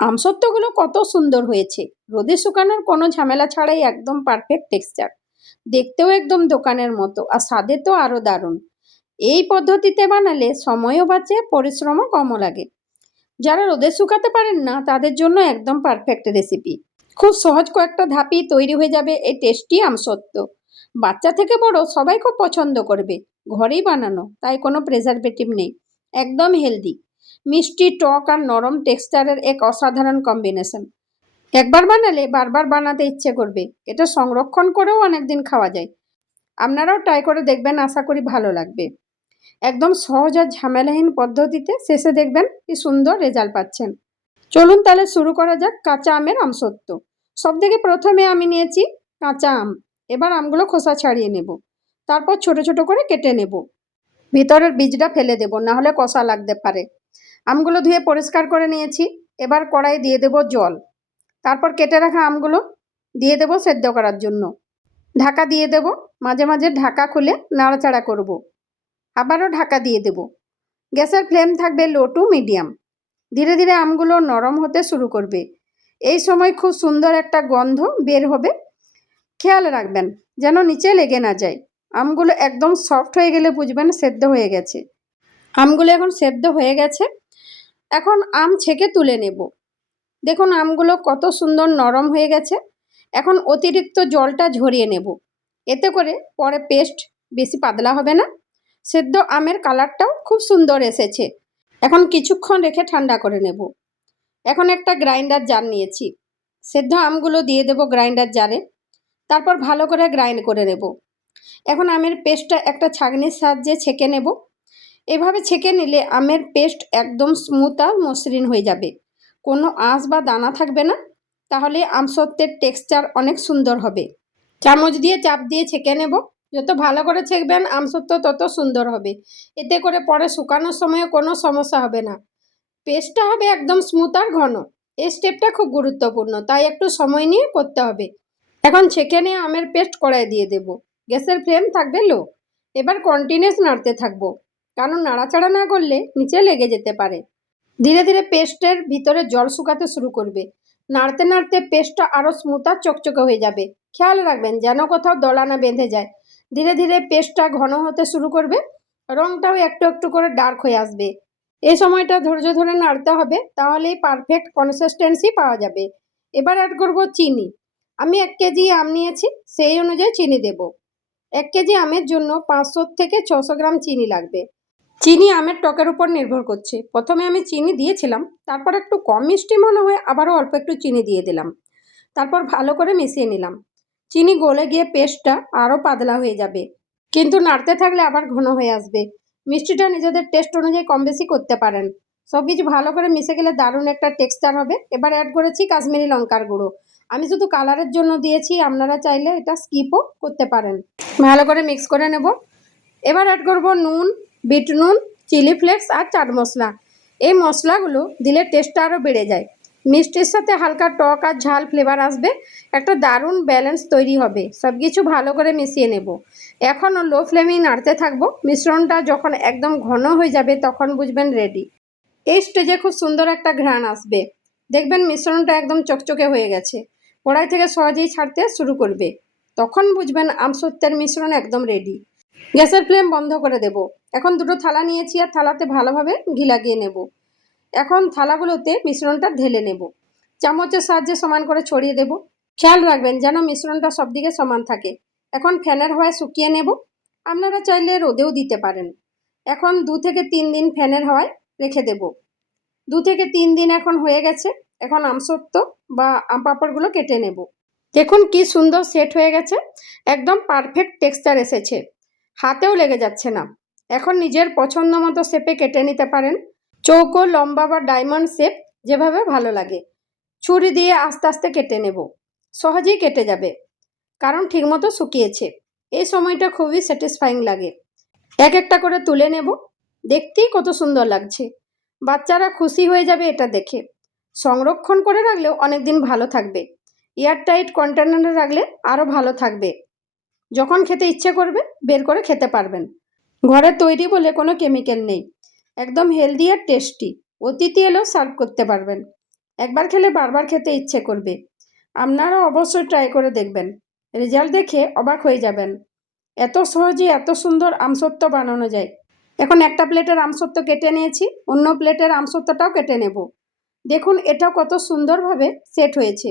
আমসত্ত্বগুলো কত সুন্দর হয়েছে। রোদে শুকানোর কোনো ঝামেলা ছাড়াই একদম পারফেক্ট টেক্সচার। দেখতেও একদম দোকানের মতো, আর স্বাদে তো আরও দারুণ। এই পদ্ধতিতে বানালে সময়ও বাঁচে, পরিশ্রমও কমও লাগে। যারা রোদে শুকাতে পারেন না তাদের জন্য একদম পারফেক্ট রেসিপি। খুব সহজ কয়েকটা ধাপেই তৈরি হয়ে যাবে এই টেস্টি আমসত্ত্ব। বাচ্চা থেকে বড় সবাই খুব পছন্দ করবে। ঘরেই বানানো, তাই কোনো প্রেজারভেটিভ নেই, একদম হেলদি। মিষ্টি, টক আর নরম টেক্সচারের এক অসাধারণ কম্বিনেশন। একবার বানালে বারবার বানাতে ইচ্ছে করবে। এটা সংরক্ষণ করেও অনেকদিন খাওয়া যায়। আপনারাও ট্রাই করে দেখবেন, আশা করি ভালো লাগবে। একদম সহজ আর ঝামেলাহীন পদ্ধতিতে শেষে দেখবেন কি সুন্দর রেজাল্ট পাচ্ছেন। চলুন তাহলে শুরু করা যাক কাঁচা আমের আমসত্ত্ব। সবথেকে প্রথমে আমি নিয়েছি কাঁচা আম। এবার আমগুলো খোসা ছাড়িয়ে নেব। তারপর ছোট ছোট করে কেটে নেব। ভিতরের বীজটা ফেলে দেব, না হলে কষা লাগতে পারে। আমগুলো ধুয়ে পরিষ্কার করে নিয়েছি। এবার কড়াই দিয়ে দেব জল। তারপর কেটে রাখা আমগুলো দিয়ে দেব সেদ্ধ করার জন্য। ঢাকা দিয়ে দেব। মাঝে মাঝে ঢাকা খুলে নাড়াচাড়া করব। আবারও ঢাকা দিয়ে দেব। গ্যাসের ফ্লেম থাকবে লো টু মিডিয়াম। ধীরে ধীরে আমগুলো নরম হতে শুরু করবে। এই সময় খুব সুন্দর একটা গন্ধ বের হবে। খেয়াল রাখবেন যেন নিচে লেগে না যায়। আমগুলো একদম সফট হয়ে গেলে বুঝবেন সেদ্ধ হয়ে গেছে। আমগুলো এখন সেদ্ধ হয়ে গেছে। এখন আম ছেঁকে তুলে নেব। দেখুন আমগুলো কত সুন্দর নরম হয়ে গেছে। এখন অতিরিক্ত জলটা ঝরিয়ে নেব। এতে করে পরে পেস্ট বেশি পাতলা হবে না। সেদ্ধ আমের কালারটাও খুব সুন্দর এসেছে। এখন কিছুক্ষণ রেখে ঠান্ডা করে নেব। এখন একটা গ্রাইন্ডার জার নিয়েছি। সেদ্ধ আমগুলো দিয়ে দেব গ্রাইন্ডার জারে। তারপর ভালো করে গ্রাইন্ড করে নেব। এখন আমের পেস্টটা একটা ছাঁকনির সাহায্যে ছেঁকে নেব। এভাবে ছেঁকে নিলে আমের পেস্ট একদম স্মুথ আর মসৃণ হয়ে যাবে। কোনো আঁশ বা দানা থাকবে না। তাহলে আমসত্ত্বের টেক্সচার অনেক সুন্দর হবে। চামচ দিয়ে চাপ দিয়ে ছেঁকে নেব। যত ভালো করে ছেঁকবেন আমসত্ত্ব তত সুন্দর হবে। এতে করে পরে শুকানোর সময়ও কোনো সমস্যা হবে না। পেস্টটা হবে একদম স্মুথ আর ঘন। এই স্টেপটা খুব গুরুত্বপূর্ণ, তাই একটু সময় নিয়ে করতে হবে। এখন ছেঁকে নিয়ে আমের পেস্ট কড়াই দিয়ে দেব। গ্যাসের ফ্লেম থাকবে লো। এবার কন্টিনিউয়াস নাড়তে থাকবো, কারণ নাড়াচাড়া না করলে নিচে লেগে যেতে পারে। ধীরে ধীরে পেস্টের ভিতরে জল শুকাতে শুরু করবে। নাড়তে নাড়তে পেস্টটা আরও স্মুথ আর চকচকে হয়ে যাবে। খেয়াল রাখবেন যেন কোথাও দলা না বেঁধে যায়। ধীরে ধীরে পেস্টটা ঘন হতে শুরু করবে। রঙটাও একটু একটু করে ডার্ক হয়ে আসবে। এই সময়টা ধৈর্য ধরে নাড়তে হবে, তাহলেই পারফেক্ট কনসিস্টেন্সি পাওয়া যাবে। এবার অ্যাড করব চিনি। আমি 1 কেজি আম নিয়েছি, সেই অনুযায়ী চিনি দেব। 1 কেজি আমের জন্য 500 থেকে 600 গ্রাম চিনি লাগবে। চিনি আমের টকের উপর নির্ভর করছে। প্রথমে আমি চিনি দিয়েছিলাম, তারপর একটু কম মিষ্টি মনে হয়ে আবারও অল্প একটু চিনি দিয়ে দিলাম। তারপর ভালো করে মিশিয়ে নিলাম। চিনি গলে গিয়ে পেস্টটা আরও পাতলা হয়ে যাবে, কিন্তু নাড়তে থাকলে আবার ঘন হয়ে আসবে। মিষ্টিটা নিজেদের টেস্ট অনুযায়ী কম বেশি করতে পারেন। সব কিছু ভালো করে মিশে গেলে দারুণ একটা টেক্সচার হবে। এবার অ্যাড করেছি কাশ্মীরি লঙ্কার গুঁড়ো। আমি শুধু কালারের জন্য দিয়েছি, আপনারা চাইলে এটা স্কিপও করতে পারেন। ভালো করে মিক্স করে নেব। এবার অ্যাড করব নুন, বিট নুন, চিলি ফ্লেক্স আর চাট মশলা। এই মশলাগুলো দিলে টেস্টটা আরও বেড়ে যায়। মিষ্টির সাথে হালকা টক আর ঝাল ফ্লেভার আসবে। একটা দারুণ ব্যালেন্স তৈরি হবে। সব কিছু ভালো করে মিশিয়ে নেব। এখনও লো ফ্লেমেই নাড়তে থাকবো। মিশ্রণটা যখন একদম ঘন হয়ে যাবে তখন বুঝবেন রেডি। এই স্টেজে খুব সুন্দর একটা ঘ্রাণ আসবে। দেখবেন মিশ্রণটা একদম চকচকে হয়ে গেছে। কড়াই থেকে সহজেই ছাড়তে শুরু করবে। তখন বুঝবেন আমসত্ত্বের মিশ্রণ একদম রেডি। গ্যাসের ফ্লেম বন্ধ করে দেব। এখন দুটো থালা নিয়েছি আর থালাতে ভালোভাবে ঘি লাগিয়ে নেব। এখন থালাগুলোতে মিশ্রণটা ঢেলে নেব। চামচের সাহায্যে সমান করে ছড়িয়ে দেব। খেয়াল রাখবেন যেন মিশ্রণটা সব দিকে সমান থাকে। এখন ফ্যানের হাওয়ায় শুকিয়ে নেব। আপনারা চাইলে রোদেও দিতে পারেন। এখন 2 থেকে 3 দিন ফ্যানের হাওয়ায় রেখে দেব। 2 থেকে 3 দিন এখন হয়ে গেছে। এখন আমসত্ত্ব বা আম পাঁপড়গুলো কেটে নেব। দেখুন কি সুন্দর সেট হয়ে গেছে। একদম পারফেক্ট টেক্সচার এসেছে। হাতেও লেগে যাচ্ছে না। এখন নিজের পছন্দ মতো শেপে কেটে নিতে পারেন। চৌকো, লম্বা বা ডায়মন্ড শেপ, যেভাবে ভালো লাগে। ছুরি দিয়ে আস্তে আস্তে কেটে নেব। সহজেই কেটে যাবে, কারণ ঠিকমতো শুকিয়েছে। এই সময়টা খুবই স্যাটিসফাইং লাগে। এক একটা করে তুলে নেব। দেখতেই কত সুন্দর লাগছে। বাচ্চারা খুশি হয়ে যাবে এটা দেখে। সংরক্ষণ করে রাখলেও অনেক দিন ভালো থাকবে। এয়ারটাইট কন্টেনারে রাখলে আরও ভালো থাকবে। যখন খেতে ইচ্ছে করবে বের করে খেতে পারবেন। ঘরে তৈরি বলে কোনো কেমিক্যাল নেই। একদম হেলদি আর টেস্টি। অতিথি এলেও সার্ভ করতে পারবেন। একবার খেলে বারবার খেতে ইচ্ছে করবে। আপনারাও অবশ্যই ট্রাই করে দেখবেন, রেজাল্ট দেখে অবাক হয়ে যাবেন। এত সহজে এত সুন্দর আমসত্ত্ব বানানো যায়। এখন একটা প্লেটের আমসত্ত্ব কেটে নিয়েছি, অন্য প্লেটের আমসত্ত্বটাও কেটে নেব। দেখুন এটা কত সুন্দরভাবে সেট হয়েছে।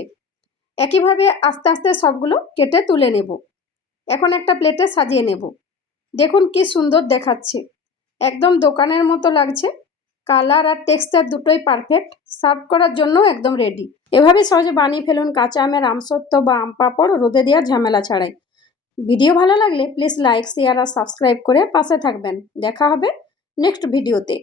একইভাবে আস্তে আস্তে সবগুলো কেটে তুলে নেব। এখন একটা প্লেটে সাজিয়ে নেব। দেখুন কি সুন্দর দেখাচ্ছে, একদম দোকানের মতো লাগছে। কালার আর টেক্সচার দুটোই পারফেক্ট, সার্ভ করার জন্য একদম রেডি। এভাবে সহজে বানিয়ে ফেলুন কাঁচা আমের আমসত্ত্ব বা আম পাঁপড় রোদে দেওয়ার ঝামেলা ছাড়াই। ভিডিও ভালো লাগলে প্লিজ লাইক, শেয়ার আর সাবস্ক্রাইব করে পাশে থাকবেন। দেখা হবে নেক্সট ভিডিওতে।